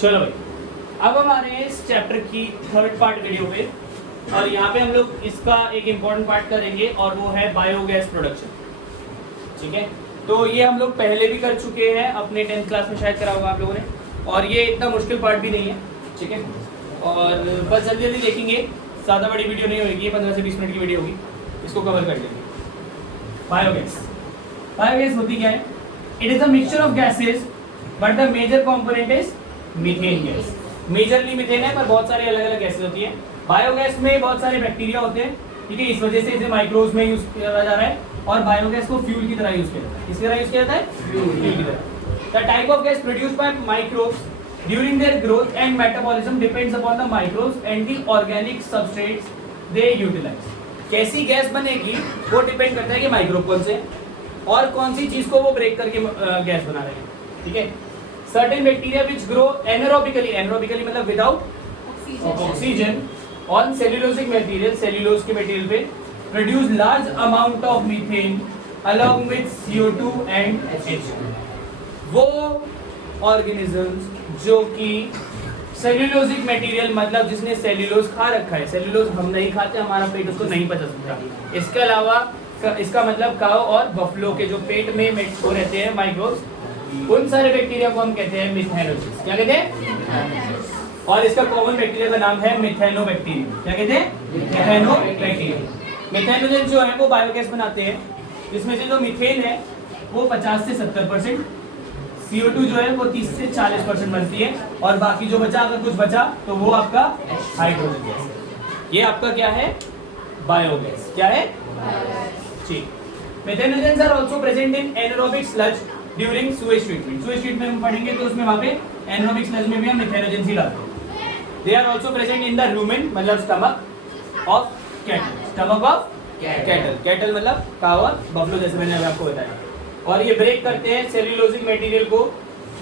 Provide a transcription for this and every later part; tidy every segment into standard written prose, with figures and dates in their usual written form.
चलो भाई, अब हम आ रहे हैं इस चैप्टर की थर्ड पार्ट वीडियो पे, और यहाँ पे हम लोग इसका एक इम्पॉर्टेंट पार्ट करेंगे और वो है बायोगैस प्रोडक्शन। ठीक है, तो ये हम लोग पहले भी कर चुके हैं, अपने 10th क्लास में शायद करा होगा आप लोगों ने, और ये इतना मुश्किल पार्ट भी नहीं है। ठीक है, और बस जल्दी जल्दी देखेंगे, ज़्यादा बड़ी वीडियो नहीं होगी, 15 से 20 मिनट की वीडियो होगी, इसको कवर कर लेंगे। बायोगैस, बायोगैस होती क्या है? It is a mixture of gases but the major component is methane gas. Majorly methane है, पर बहुत सारी अलग अलग गैसेज होती है। बायोगैस में बहुत सारे बैक्टीरिया होते हैं, ठीक है, इस वजह से इसे माइक्रोब्स में यूज किया जा रहा है, और बायोगैस को फ्यूल की तरह यूज किया जाता है। किसकी तरह यूज किया जाता है? फ्यूल की तरह। The type of gas produced by microbes during their growth and metabolism depends upon the microbes and the organic substrates they utilise. कैसी गैस बनेगी वो डिपेंड करता है कि माइक्रोब कौन से और कौन सी चीज को वो ब्रेक करके गैस बना रहे हैं। ठीक है, certain bacteria which grow anaerobically, anaerobically मतलब without oxygen on cellulosic material, cellulose के मटेरियल पे produce large amount of methane along with CO2 and H। वो ऑर्गेनिजम्स जो कि सेल्यूलोजिक मटेरियल मतलब जिसने सेल्यूलोज खा रखा है, सेल्यूलोज हम नहीं खाते, हमारा पेट उसको नहीं पचा सकता, इसके अलावा इसका मतलब काऊ और बफलो के जो पेट में वो रहते हैं माइक्रोब्स, उन सारे बैक्टीरिया को हम कहते हैं मिथेनोजेंस। क्या कहते हैं? और इसका कॉमन बैक्टीरिया का नाम है मिथेनोबैक्टीरियम। क्या कहते हैं? मिथेनोबैक्टीरियम। मिथेनोजेंस जो है वो बायोगैस बनाते हैं, जिसमें से जो मीथेन है वो 50 से 70%, CO2 जो है वो 30 से 40% बनती है, और बाकी जो बचा, अगर कुछ बचा तो वो आपका हाइड्रोजन गैस है। ये आपका क्या है? बायोगैस। क्या है? ठीक। Methanogens are also present in anaerobic sludge during sewage treatment. Sewage treatment में पढ़ेंगे तो उसमें वहां पे एनारोबिक स्लज में भी हम मिथेनोजेंस ही डालते हैं। They are also present in the rumen मतलब stomach of cattle, stomach of cattle, cattle मतलब काऊ और बफलो, जैसे मैंने अभी आपको बताया। और ये ब्रेक करते हैं सेल्यूलोजिक मटेरियल को,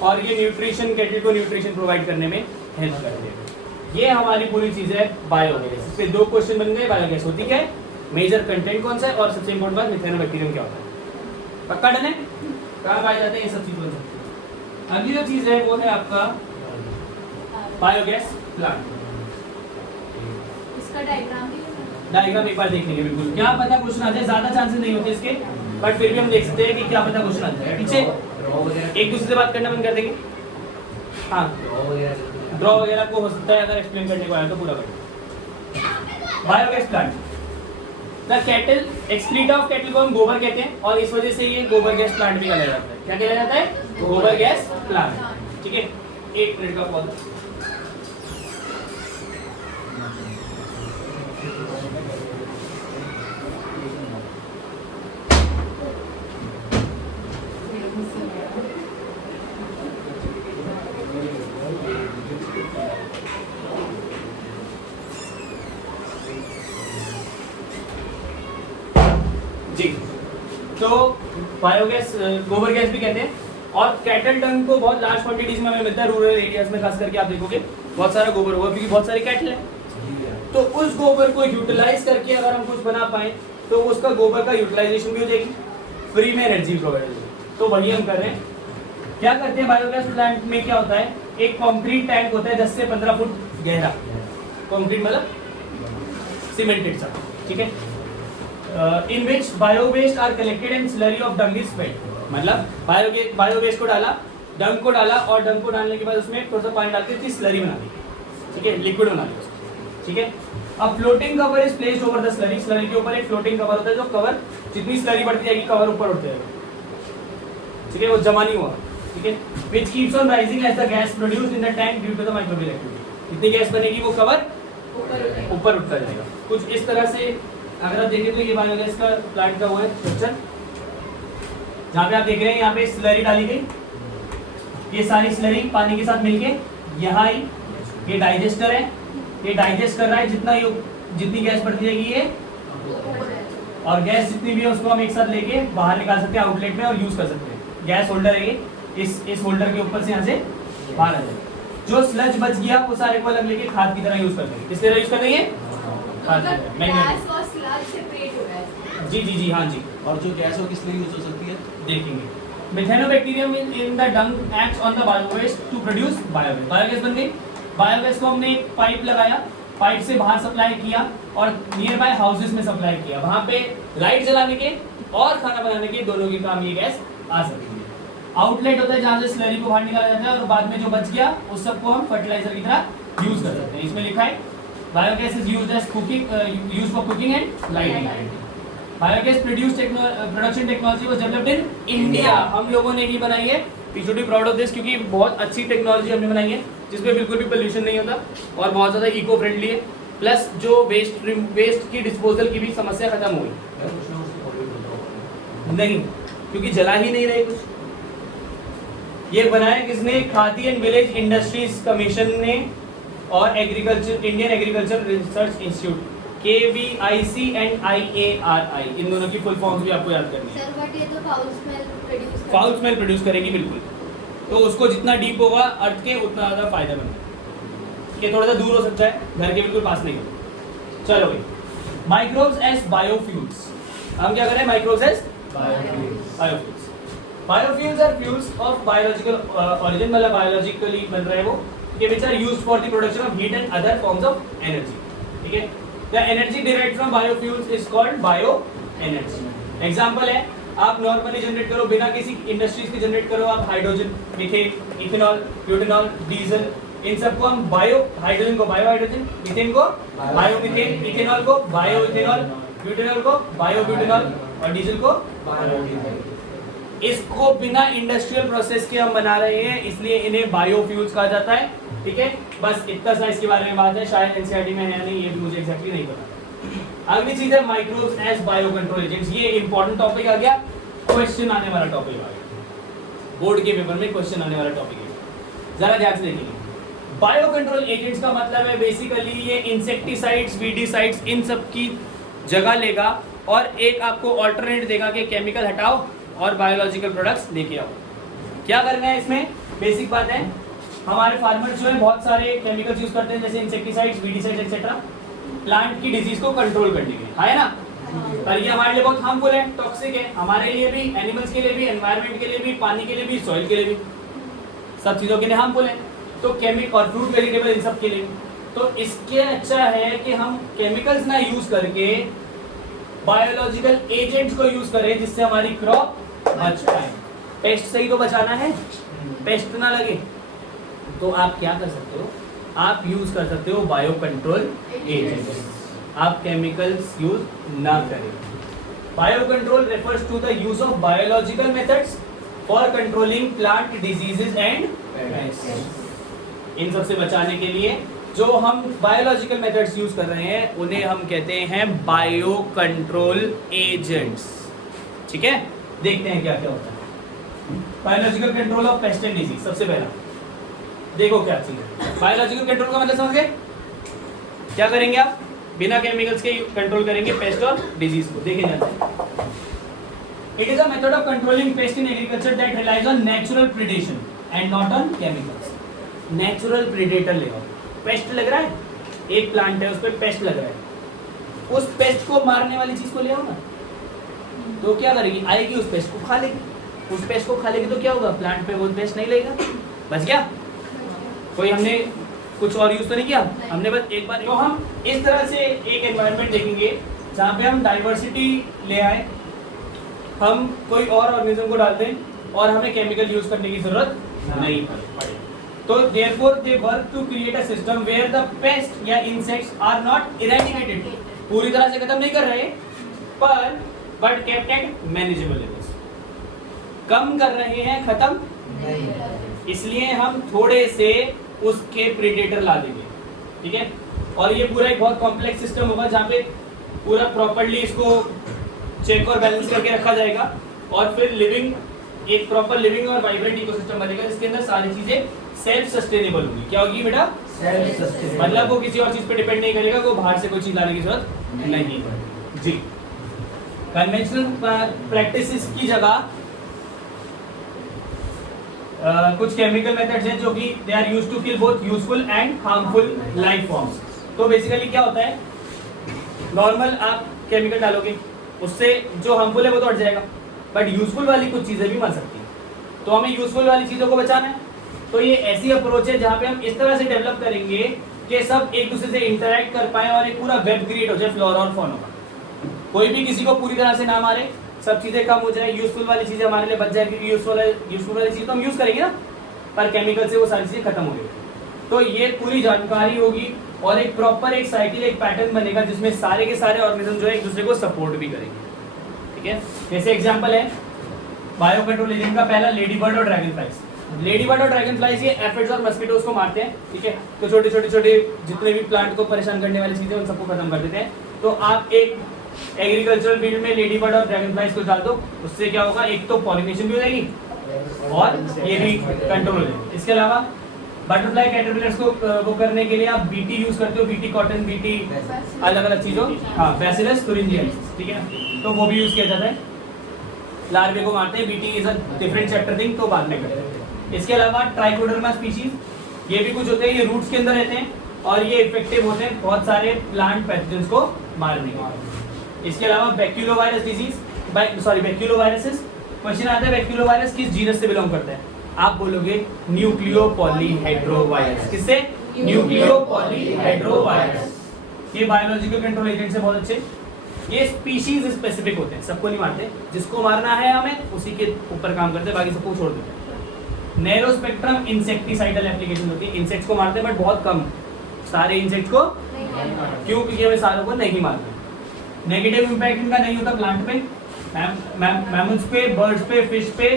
और ये न्यूट्रिशन, कैटल को न्यूट्रिशन प्रोवाइड करने में हेल्प करते हैं। ये हमारी पूरी चीज है बायोगैस। इससे 2 क्वेश्चन बन गए। बायोगैस होती क्या है, मेजर कंटेंट कौन सा है, और सबसे इंपॉर्टेंट बात मिथेनोबैक्टीरियम क्या होता है। पक्का डन है? कहाँ पाए जाते हैं ये सब चीज बन सकती है। अगली जो चीज है वो है आपका बायोगैस प्लांट। इसका डायग्राम एक बार देख लेंगे। बिल्कुल, क्या पता क्वेश्चन आ जाए, ज्यादा चांसेस नहीं होते इसके, बट फिर भी हम देख सकते हैं कि क्या पता क्वेश्चन आ जाए। पीछे एक दूसरे से बात करना बंद कर देंगे। हाँ, ड्रॉ वगैरह को हो सकता है, अगर एक्सप्लेन करने को आया तो पूरा करें। Biogas plant, the cattle excrete of cattle को हम गोबर कहते हैं, और इस वजह से ये गोबर गैस प्लांट भी कहलाया जाता है। क्या कहलाया जाता है? गोबर गैस प्लांट। ठीक है, 1 मिनट का पौधा। जी, तो बायोगैस गोबर गैस भी कहते हैं, और कैटल डंग को बहुत लार्ज क्वांटिटीज में हमें मिलता है रूरल एरियाज में, खास करके आप देखोगे बहुत सारा गोबर होगा क्योंकि बहुत सारी कैटल है। तो उस गोबर को यूटिलाइज करके अगर हम कुछ बना पाए तो उसका गोबर का यूटिलाइजेशन भी हो जाएगी, फ्री में एनर्जी प्रोवाइड हो जाएगी। तो वही हम कर रहे हैं। क्या करते हैं बायोगैस प्लांट में? क्या होता है, एक कॉन्क्रीट टैंक होता है 10 से 15 फुट गहरा, कॉन्क्रीट मतलब सीमेंटेड सा, ठीक है, in which bio waste are collected and slurry of dung is fed. मतलब बायो वेस्ट को डाला, डंग को डाला, और डंग को डालने के बाद उसमें थोड़ा सा पानी डाल के उसकी स्लरी बना दी, ठीक है, लिक्विड बना दी, ठीक है। अब floating cover is placed over the slurry, slurry के ऊपर एक फ्लोटिंग कवर होता है, जो कवर जितनी स्लरी बढ़ती जाएगी कवर ऊपर उठते जाएगा, ठीक है, वो जमा नहीं हुआ, ठीक है, which keeps on rising as the gas produced in the tank due to the microbial activity। जितनी गैस बनेगी वो कवर ऊपर उठता जाएगा। कुछ इस तरह से अगर आप देखें तो ये बायोगैस का प्लांट का वो है स्ट्रक्चर, जहाँ पे आप देख रहे हैं यहाँ पे स्लरी डाली गई, ये सारी स्लरी पानी के साथ मिलके यहाँ आई, ये डाइजेस्टर है, ये डाइजेस्ट कर रहा है जितनी गैस बढ़ती जाएगी ये, और गैस जितनी भी है उसको हम एक साथ लेके बाहर निकाल सकते हैं आउटलेट में और यूज कर सकते हैं। गैस होल्डर है ये, इस होल्डर के ऊपर से यहाँ से बाहर आ जाए। जो स्लज बच गया वो सारे को अलग लेके खाद की तरह यूज कर देंगे। किस तरह यूज कर देंगे? गैस और स्लज सेपरेट हो रहा है। जी जी जी, हाँ जी। और जो गैस वो किस लिए यूज हो सकती है देखेंगे। Methanobacterium in the dung acts on the biowaste to produce biogas. Biogas बन गई। बायोगैस को हमने एक पाइप लगाया, पाइप से बाहर सप्लाई किया और नियर बाय हाउसेस में सप्लाई किया, वहां पे लाइट जलाने के और खाना बनाने के दोनों के काम ये गैस आ सकती है। आउटलेट होता है जहां से स्लरी को बाहर निकाला जाता है और बाद में जो बच गया उस सबको हम फर्टिलाइजर की तरह यूज कर सकते हैं। इसमें लिखा है biogas is used as cooking, used for cooking and lighting. Biogas production technology was developed in India. हम लोगों ने ही बनाई है। We should be proud of this, क्योंकि बहुत अच्छी टेक्नोलॉजी हमने बनाई है जिसमें बिल्कुल भी पोल्यूशन नहीं होता और बहुत ज़्यादा इको फ्रेंडली है। प्लस जो वेस्ट की डिस्पोजल की भी समस्या खत्म हुई नहीं, क्योंकि जला ही नहीं रहे कुछ। ये बनाया किसने? Khadi and village industries commission ने और agriculture, Indian agriculture research institute, KVIC and IARI, इन दोनों की फुल फॉर्म्स भी आपको याद करनी है। सर बट ये तो फाउल स्मेल प्रोड्यूस करेगी बिल्कुल, तो उसको जितना डीप होगा अर्थ के उतना ज़्यादा फायदा बनता है। कि थोड़ा सा दूर हो सकता है, घर के बिल्कुल पास नहीं हो। चलो भाई, माइक्रोब्स एज बायोफ्यूल्स। हम क्या करें? Microbes as biofuels. Biofuels are fuels of biological origin, मतलब बायोलॉजिकली बन रहे हैं वो, कि which are used for the production of heat and other forms of energy. ठीक है, the energy derived from biofuels is called bio energy. Example है, आप नॉर्मली जनरेट करो, बिना किसी इंडस्ट्रीज के जनरेट करो, आप hydrogen, methane, ethanol, butanol, diesel, इन सबको हम बायो, हाइड्रोजन को बायो हाइड्रोजन, मीथेन को बायो मीथेन, इथेनॉल को बायो इथेनॉल, ब्यूटेनॉल को बायो ब्यूटेनॉल और डीजल को बायो डीजल। इसको बिना इंडस्ट्रियल प्रोसेस के हम बना रहे हैं, इसलिए इन्हें बायोफ्यूल्स कहा जाता है। ठीक है, बस इतना सा इसके बारे में बात है। शायद एनसीईआरटी में है नहीं, ये भी मुझे एग्जैक्टली नहीं पता। अगली चीज है microbes as bio control agents. ये इंपॉर्टेंट टॉपिक आ गया, क्वेश्चन आने वाला टॉपिक आ गया, बोर्ड के पेपर में क्वेश्चन आने वाला टॉपिक है, जरा ध्यान से देखिए। बायो कंट्रोल एजेंट्स का मतलब है बेसिकली ये इंसेक्टिसाइड्स, वीडिसाइड्स, इन सब की जगह लेगा और एक आपको ऑल्टरनेट देगा कि केमिकल हटाओ और बायोलॉजिकल प्रोडक्ट्स लेके आओ। क्या करना है इसमें? बेसिक बात है, हमारे फार्मर्स जो है बहुत सारे केमिकल्स यूज करते हैं, जैसे इंसेक्टिसाइड्स, वीडिसाइड्स एक्सेट्रा, प्लांट की डिजीज को कंट्रोल करने के लिए, है ना। पर ये हमारे लिए बहुत हार्मफुल है, टॉक्सिक है, हमारे लिए भी, एनिमल्स के लिए भी, एनवायरनमेंट के लिए भी, पानी के लिए भी, सॉइल के लिए भी, सब चीज़ों के लिए हार्मफुल है। तो केमिकल और फ्रूट वेजिटेबल इन सब के लिए, तो इसके अच्छा है कि हम केमिकल्स ना यूज करके बायोलॉजिकल एजेंट्स को यूज करें, जिससे हमारी क्रॉप बच पाए। पेस्ट से ही तो बचाना है, पेस्ट ना लगे। तो आप क्या कर सकते हो? आप यूज कर सकते हो बायो कंट्रोल एजेंट्स, आप केमिकल्स यूज ना करें। Bio control refers to the use of biological methods for controlling plant diseases and pests. इन सब से बचाने के लिए जो हम बायोलॉजिकल मेथड्स यूज कर रहे हैं उन्हें हम कहते हैं बायो कंट्रोल एजेंट्स। ठीक है, देखते हैं क्या क्या होता है। Biological control of paste and disease. सबसे पहला देखो क्या चीज है। बायोलॉजिकल कंट्रोल का मतलब समझ गए? क्या करेंगे आप? बिना केमिकल्स के कंट्रोल करेंगे पेस्ट और डिजीज को। देखे जाते हैं, it is a method of controlling pest in agriculture that relies on natural predation and not on chemicals. Natural predator ले आओ, पेस्ट लग रहा है, एक प्लांट है उस पर पेस्ट लग रहा है, उस पेस्ट को मारने वाली चीज को ले आओ ना, तो क्या करेगी? आएगी, उस पेस्ट को खा लेगी। उस पेस्ट को खा लेगी तो क्या होगा? प्लांट पे वो पेस्ट नहीं लगेगा, बच गया। कोई हमने कुछ और यूज तो नहीं किया, हमने बस एक बार। तो हम इस तरह से एक एनवायरनमेंट देखेंगे जहाँ पे हम डाइवर्सिटी ले आए, हम कोई और ऑर्गेनिज्म को डालते हैं और हमें केमिकल यूज करने की जरूरत नहीं पड़े। तो therefore they work to create a system where the pest या insects are not eradicated, पूरी तरह से खत्म नहीं कर रहे, पर but kept at manageable levels, कम कर रहे हैं, खत्म नहीं। इसलिए हम थोड़े से उसके प्रेडेटर ला देंगे। ठीक है, और ये पूरा एक बहुत कॉम्प्लेक्स सिस्टम होगा जहाँ पे पूरा प्रॉपर्ली इसको चेक और बैलेंस करके रखा जाएगा और फिर लिविंग, एक प्रॉपर लिविंग और वाइब्रेंट इकोसिस्टम बनेगा जिसके अंदर सारी चीजें सेल्फ सस्टेनेबल होगी। क्या होगी बेटा? Self sustainable. मतलब वो किसी और चीज पे डिपेंड नहीं करेगा, वो बाहर से कोई चीज लाने की जरूरत नहीं है जी। कन्वेंशनल प्रैक्टिसेस की जगह कुछ केमिकल मेथड्स हैं जो कि they are used to kill both useful and harmful life forms. तो बेसिकली क्या होता है, नॉर्मल आप केमिकल डालोगे, उससे जो हार्मफुल है वो तो हट जाएगा, बट यूजफुल वाली कुछ चीजें भी मर सकती हैं। तो हमें यूजफुल वाली चीजों को बचाना है। तो ये ऐसी अप्रोच है जहाँ पे हम इस तरह से डेवलप करेंगे कि सब एक दूसरे से इंटरेक्ट कर पाए और एक पूरा वेब क्रिएट हो जाए फ्लोरा और फौना का। कोई भी किसी को पूरी तरह से ना मारे, सब चीजें कम हो जाए, यूजफुल वाली चीजें हमारे लिए बच जाए, क्योंकि यूजफुल वाली चीज तो हम यूज करेंगे ना, पर केमिकल से वो सारी चीजें खत्म हो गई। तो ये पूरी जानकारी होगी और एक प्रॉपर एक साइकिल, एक पैटर्न बनेगा जिसमें सारे के सारे ऑर्गेनिज्म जो है एक दूसरे को सपोर्ट भी करेंगे। ठीक है, जैसे एग्जांपल है बायो कंट्रोल एजेंट का पहला लेडी बर्ड और ड्रैगन फ्लाइज। लेडी बर्ड और ड्रैगन फ्लाइज ये एफिड्स और मस्किटोज को मारते हैं। ठीक है, तो छोटे छोटे जितने भी प्लांट को परेशान करने वाली चीजें उन सबको खत्म कर देते हैं। तो आप एक एग्रीकल्चरल फील्ड में लेडी बर्ड और ड्रैगन फ्लाइज को डाल दो, उससे क्या होगा, एक तो पॉलिनेशन भी हो जाएगी और ये भी कंट्रोल हो जाएगी। इसके अलावा बटरफ्लाई कैटरपिलर्स को वो करने के लिए आप बीटी यूज करते हो, बीटी कॉटन, बीटी अलग अलग चीजों, हाँ बैसिलस तुरिंजियंस, ठीक है, तो वो भी यूज किया जाता है। लार्वे को मारते हैं, BT is a different chapter thing, तो बाद में करते हैं। इसके अलावा ट्राइकोडर्मा स्पीशीज, ये भी कुछ होते हैं, ये रूट्स के अंदर रहते हैं और ये इफेक्टिव होते हैं बहुत सारे प्लांट पैथोजेंस को मारने के। इसके अलावा बैक्यूलोवायरस डिजीज, बैक्यूलोवायरसेस, क्वेश्चन आता है बैक्यूलोवायरस किस जीनस से बिलोंग करता है, आप बोलोगे न्यूक्लियोपॉलीहेड्रोवायरस। किससे? न्यूक्लियोपॉलीहेड्रोवायरस। ये बायोलॉजिकल कंट्रोल एजेंट से बहुत अच्छे, ये स्पीशीज स्पेसिफिक होते हैं, सबको नहीं मारते, जिसको मारना है हमें उसी के ऊपर काम करते हैं, बाकी सबको छोड़ देते हैं। नैरो स्पेक्ट्रम इंसेक्टिसाइडल एप्लीकेशन होती है, इंसेक्ट्स को मारते हैं बट बहुत कम, सारे इंसेक्ट्स को क्यों, क्योंकि हमें सारों को नहीं मारना। नेगेटिव इंपैक्ट इनका नहीं होता प्लांट पे, मैमल्स पे, बर्ड्स पे, फिश पे,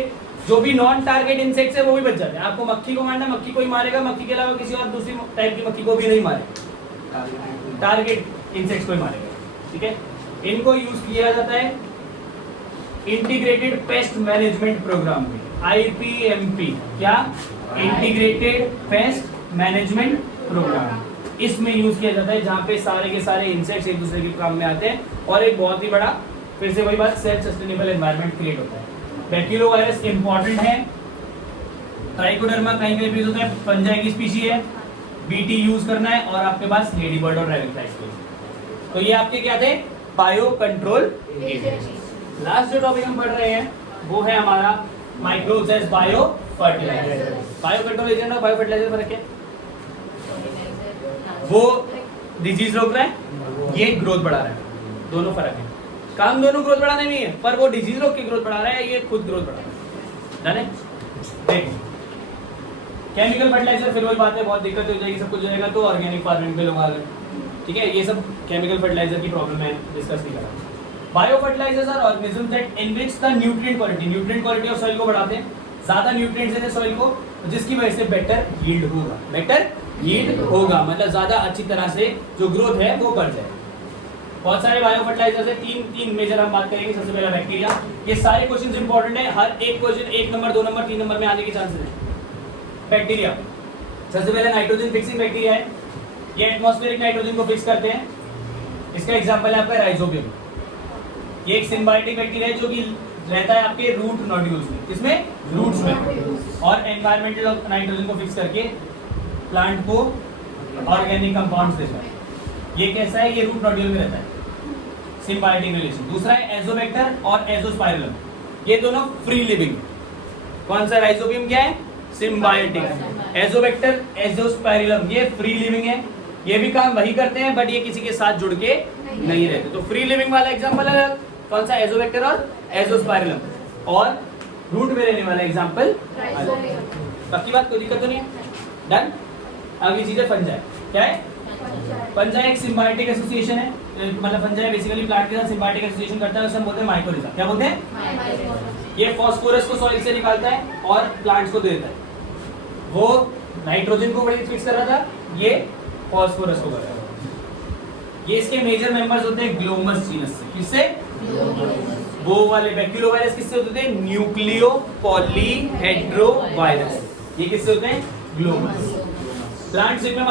जो भी नॉन टारगेट इंसेक्ट्स है वो भी बच जाते हैं। आपको मक्खी को मारना, मक्खी को ही मारेगा, मक्खी के अलावा किसी और दूसरी टाइप की मक्खी को भी नहीं मारेगा, टारगेट इंसेक्ट्स को ही मारेगा। ठीक है, इनको यूज किया जाता है इंटीग्रेटेड पेस्ट मैनेजमेंट प्रोग्राम में, IPMP। क्या? इंटीग्रेटेड पेस्ट मैनेजमेंट प्रोग्राम, इसमें यूज किया जाता है जहां पे सारे के सारे इंसेक्ट्स एक दूसरे के काम में आते हैं और एक बहुत ही बड़ा, फिर से वही बात, सेल्फ सस्टेनेबल एनवायरनमेंट क्रिएट होता है। बैक्यूलोवायरस इंपॉर्टेंट है, ट्राइकोडर्मा कहीं पे यूज होता है, फंजाई की स्पीशी है, बीटी यूज करना है, और आपके पास लेडी बर्ड और ड्रैगन फ्लाइज। तो ये आपके क्या थे, बायो कंट्रोल एजेंट। लास्ट जो टॉपिक हम पढ़ रहे हैं वो है हमारा microbes as bio fertiliser. Bio control agent और बायो फर्टिलाइजर फर्क है, वो डिजीज रोक रहा है, ये ग्रोथ बढ़ा रहा है, दोनों फर्क है। काम दोनों ग्रोथ बढ़ाने में ही है, पर वो डिजीज रोक के ग्रोथ बढ़ा रहा है, ये खुद ग्रोथ बढ़ा रहा है। जाने देखो, केमिकल फर्टिलाइजर फिर वही बात है, बहुत दिक्कत हो जाएगी, सब कुछ जाएगा, तो ऑर्गेनिक फार्मिंग पे लोग आ गए। ठीक है, ये सब केमिकल फर्टिलाइजर की प्रॉब्लम है, डिस्कस नहीं करा। Bio fertilisers are organism that enrich the nutrient quality, nutrient quality of soil को बढ़ाते हैं, ज्यादा न्यूट्रिएंट्स देते हैं सॉइल को, जिसकी वजह से बेटर यील्ड होगा, बेटर यील्ड होगा, मतलब ज्यादा अच्छी तरह से जो ग्रोथ है वो बढ़ जाए। बहुत सारे बायो फर्टिलाइजर्स है, तीन मेजर हम बात करेंगे। सबसे पहला बैक्टीरिया, ये सारे क्वेश्चंस इंपॉर्टेंट है, हर एक क्वेश्चन 1 नंबर 2 नंबर 3 नंबर में आने के चांसेस है। बैक्टीरिया, सबसे पहले नाइट्रोजन फिक्सिंग बैक्टीरिया है, ये एटमॉस्फेरिक नाइट्रोजन को फिक्स करते हैं। इसका एग्जांपल है आपका राइजोबियम, ये एक सिम्बायोटिक बैक्टीरिया है जो कि रहता है आपके रूट नोड्यूल्स में, किसमें? रूट्स में, और एनवायरमेंटल नाइट्रोजन को फिक्स करके प्लांट को ऑर्गेनिक कंपाउंड्स देता है। ये कैसा है? ये रूट नोड्यूल में रहता है, सिम्बायोटिक रिलेशन। दूसरा है एजोबैक्टर और एजोस्पाइरलम, ये दोनों फ्री लिविंग। कौन सा? राइजोबियम क्या है? सिम्बायोटिक। एजोबैक्टर, एजोस्पाइरलम, ये फ्री लिविंग है, ये भी काम वही करते हैं बट ये किसी के साथ जुड़ के नहीं रहते। तो फ्री लिविंग वाला एग्जांपल है कौन सा? एजोबैक्टर और एजोस्पाइरलम। और रूट में रहने वाला एग्जांपल बाकी बात, कोई दिक्कत तो नहीं है? डन। अगली चीज है फंजाई। क्या है? फंजाई एक सिम्बायोटिक एसोसिएशन है, मतलब फंजाई बेसिकली प्लांट के साथ सिम्बायोटिक एसोसिएशन करता है, उसे हम बोलते हैं माइकोरिजा। क्या बोलते हैं? ये फास्फोरस को सॉइल से निकालता है और प्लांट्स को दे देता है। वो नाइट्रोजन को फिक्स कर रहा था, ये फास्फोरस को कर रहा है। ये इसके मेजर मेंबर्स होते हैं ग्लोमस जीनस से। किससे? वो वाले बैक्यूलोवायरस किससे होते थे? न्यूक्लियोपॉलीहेड्रोवायरस। ये किससे होते हैं? ग्लोमस। प्लांट्स में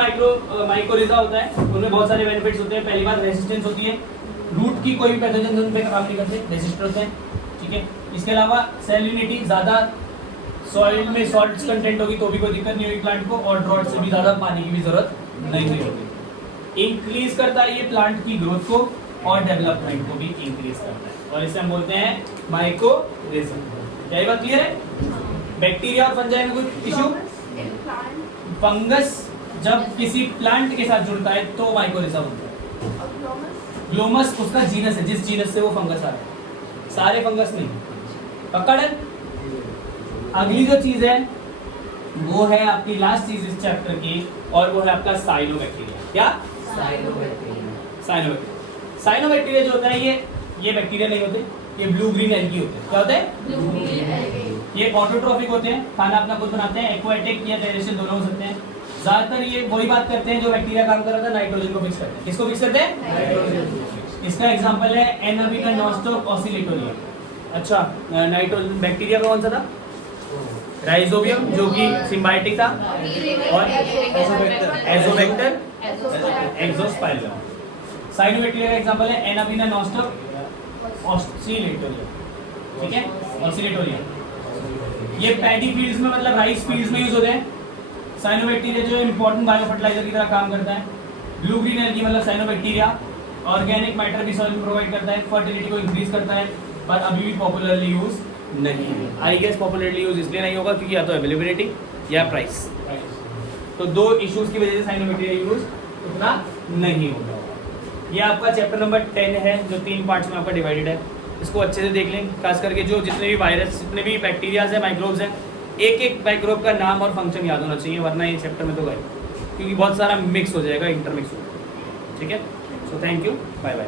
माइकोरिजा होता है, उनमें बहुत सारे बेनिफिट्स होते हैं। पहली बात रेजिस्टेंस होती है, रूट की कोई भी पैथोजन उन पे काम नहीं करते, रेजिस्टर होते हैं। ठीक है, इसके अलावा सैलिनिटी, ज्यादा सॉइल में सॉल्ट्स कंटेंट होगी तो भी कोई दिक्कत नहीं होगी प्लांट को, और ड्रॉट से भी ज्यादा पानी की भी जरूरत नहीं होगी। इंक्रीज करता है ये प्लांट की ग्रोथ को और डेवलपमेंट को भी इंक्रीज करता है, और इसे हम बोलते हैं माइकोरिजा। क्या ये बात क्लियर है? बैक्टीरिया और फंजाई में कोई इशू? In plant, फंगस जब किसी प्लांट के साथ जुड़ता है तो माइकोरिजा बनता है। glomus, ग्लोमस उसका जीनस है, जिस जीनस से वो फंगस आ रहा है, सारे फंगस नहीं। पकड़। अगली जो चीज है वो है आपकी लास्ट चीज इस चैप्टर की, और वो है आपका साइनोबैक्टीरिया। क्या? साइनोबैक्टीरिया। साइनोबैक्टीरिया जो होता है ये बैक्टीरिया नहीं होते, ये ब्लू ग्रीन एल्गी होते हैं। क्या होते हैं? blue green algae, ये ऑटोट्रॉफिक होते हैं, खाना अपना खुद बनाते हैं, एक्वाटिक या टेरेस्ट्रियल दोनों हो सकते हैं। ज्यादातर ये वही बात करते हैं जो बैक्टीरिया काम कर रहा था, नाइट्रोजन को फिक्स करते हैं। किसको फिक्स करते हैं? इसका एग्जांपल है एनाबिना नॉस्टोक ऑसिलेटोरियम। अच्छा, नाइट्रोजन बैक्टीरिया का कौन सा था? राइजोबियम, जो कि सिम्बायोटिक था, और एजोबैक्टर, एक्सोस्पाइरलम। साइनोबैक्टीरिया का एग्जांपल है एनाबिना नॉस्टोक ऑसिलेटोरियम। ठीक है, ऑसिलेटोरियम। ये पैडी फील्ड्स में, मतलब राइस फील्ड्स में यूज होते हैं। साइनोबैक्टीरिया जो इंपॉर्टेंट बायो फर्टिलाइजर की तरह काम करता है। ब्लू ग्रीन एल्गी मतलब साइनोबैक्टीरिया ऑर्गेनिक मैटर भी सॉइल में प्रोवाइड करता है, फर्टिलिटी को इंक्रीज करता है, पर अभी भी पॉपुलरली यूज नहीं है। आई गेस पॉपुलरली यूज इसलिए नहीं होगा क्योंकि या तो अवेलेबिलिटी या प्राइस। तो दो इश्यूज की वजह से साइनोबैक्टीरिया यूज उतना नहीं होगा। ये आपका चैप्टर नंबर 10 है, जो 3 पार्ट्स में आपका डिवाइडेड है। इसको अच्छे से देख लें, खास करके जो जितने भी वायरस, जितने भी बैक्टीरियाज हैं, माइक्रोब्स हैं, एक एक माइक्रोब का नाम और फंक्शन याद होना चाहिए, वरना ये चैप्टर में तो गए, क्योंकि बहुत सारा मिक्स हो जाएगा, इंटरमिक्स हो जाएगा। ठीक है, so thank you, bye bye.